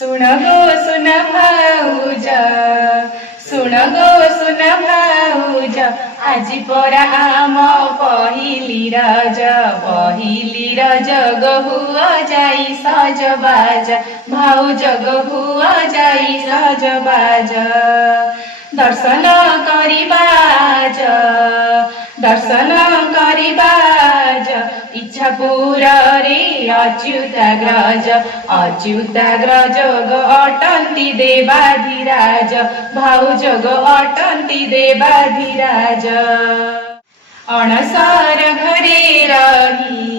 सुन गो सुन भाउज सुन गो सुन भाउज आजि परा आम पहिली रज गहुआ जाई सजबाज भाउज गहुआ जाई सजबाज दर्शन करिबाज इच्छा पूरा रे अच्युताग्रज गो अटन्ती देवाधिराज भाउज गो अटन्ती देवाधिराज अणसार घरे रही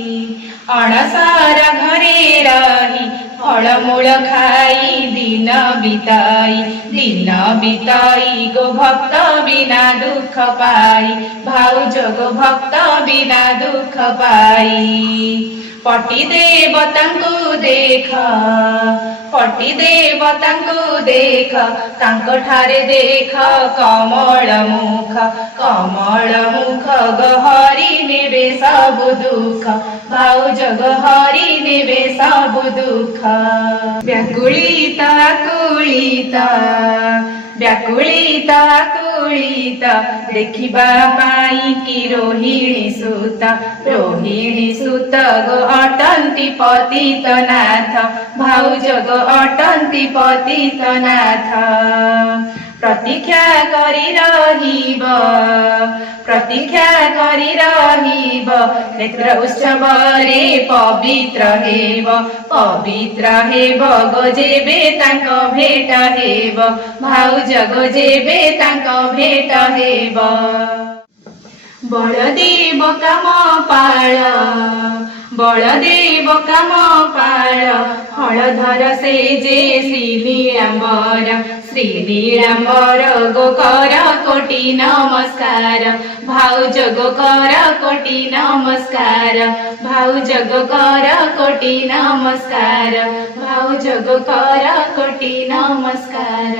फलमूल खाई दिन बिताई गो भक्त बिना दुख पाई भाउज गो भक्त बिना दुख पाई पटी देवतांकु देख तांको ठारे देख कमल मुख गहरी नेबे सब दुख भाउज गहरी नेबे सब दुख व्याकुलित देखिबा पाई कि रोहिणी सुत गो अटन्ती पतितनाथ भाउज गो अटन्ती पतितनाथ प्रतीक्षा करि रहिब नेत्र उत्सव रे पवित्र हेब गो जेबे तांक भेट हेब भाउज गो जेबे तांक भेट हेब बलदेव काम पाळ हलधर से जे श्रीनीलाम्बर गो कर कोटि नमस्कार भाउज गो कर कोटि नमस्कार भाउज गो कर कोटि नमस्कार भाउज गो कर कोटि नमस्कार।